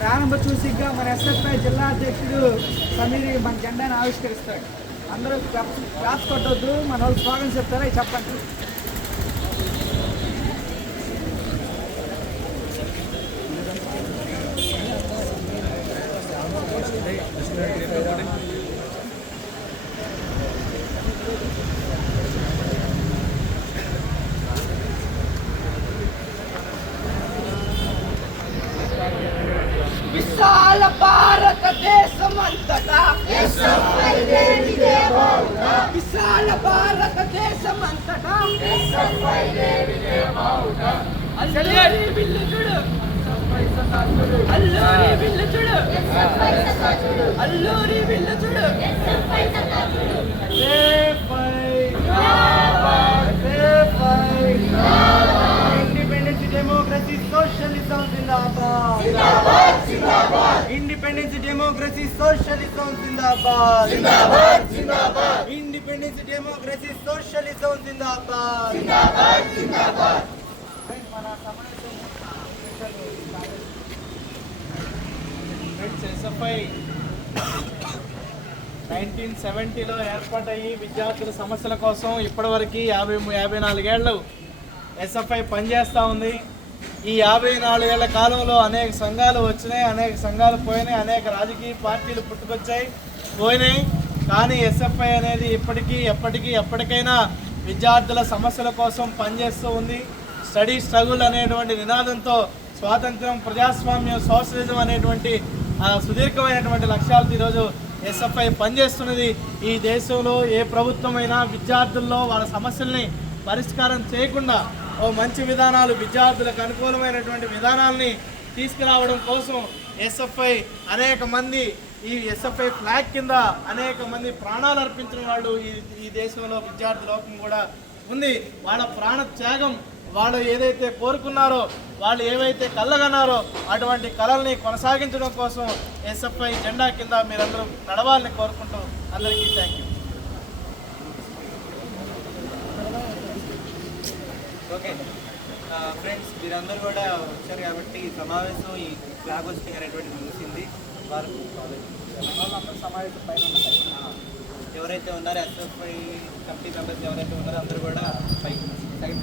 ప్రారంభ చూసిగ్గా మన ఎస్ఎఫ్ఐ జిల్లా అధ్యక్షుడు సమీర్ మన జెండాను ఆవిష్కరిస్తాడు. అందరూ క్లాస్ కొట్టొద్దు. మన వాళ్ళు స్వాగతం చెప్తారా? చెప్పండి. విశాల భారతదేశమంతటా. విశాల భారతదేశమంతటా. అల్లూరి విల్లుచుడు అల్లూరి విల్లుచుడు అల్లూరి విల్లుచుడు ఇండిపెండెన్స్ డెమోక్రసీ సోషలిజం జిందాబాద్ ఇండిపెండెన్స్ డెమోక్రసీ సోషలిజం జిందాబాద్ ఫ్రెండ్స్ ఎస్ఎఫ్ఐ నైన్టీన్ సెవెంటీలో ఏర్పాటయ్యి విద్యార్థుల సమస్యల కోసం ఇప్పటివరకు యాభై యాభై నాలుగేళ్ళు ఎస్ఎఫ్ఐ పనిచేస్తూ ఉంది. ఈ యాభై నాలుగేళ్ళ కాలంలో అనేక సంఘాలు వచ్చినాయి అనేక సంఘాలు పోయినాయి అనేక రాజకీయ పార్టీలు పుట్టుకొచ్చాయి పోయినాయి. కానీ ఎస్ఎఫ్ఐ అనేది ఇప్పటికీ ఎప్పటికీ ఎప్పటికైనా విద్యార్థుల సమస్యల కోసం పనిచేస్తూ ఉంది. స్టడీ స్ట్రగుల్ అనేటువంటి నినాదంతో స్వాతంత్రం ప్రజాస్వామ్యం సోషలిజం అనేటువంటి సుదీర్ఘమైనటువంటి లక్ష్యాలతో ఈరోజు ఎస్ఎఫ్ఐ పనిచేస్తున్నది. ఈ దేశంలో ఏ ప్రభుత్వమైనా విద్యార్థుల్లో వాళ్ళ సమస్యల్ని పరిష్కారం చేయకుండా ఓ మంచి విధానాలు విద్యార్థులకు అనుకూలమైనటువంటి విధానాల్ని తీసుకురావడం కోసం ఎస్ఎఫ్ఐ అనేక మంది ఈ ఎస్ఎఫ్ఐ ఫ్లాగ్ కింద అనేక మంది ప్రాణాలు అర్పించిన వాళ్ళు ఈ ఈ దేశంలో విద్యార్థి లోకం కూడా ఉంది. వాళ్ళ ప్రాణ త్యాగం వాళ్ళు ఏదైతే కోరుకున్నారో వాళ్ళు ఏవైతే కళ్ళగన్నారో అటువంటి కళల్ని కొనసాగించడం కోసం ఎస్ఎఫ్ఐ జెండా కింద మీరందరూ నడవాలని కోరుకుంటూ అందరికీ థ్యాంక్ యూ ఫ్రెండ్స్ మీరందరూ కూడా వచ్చారు కాబట్టి ఈ సమావేశం ఈ ఫ్లాగ్ హోస్టింగ్ అనేటువంటి ముగిసింది. వారు సమావేశం పైన ఎవరైతే ఉన్నారో ఎస్ఎఫ్ఐ కమిటీ మెంబర్స్ ఎవరైతే ఉన్నారో అందరూ కూడా పైకి సైడ్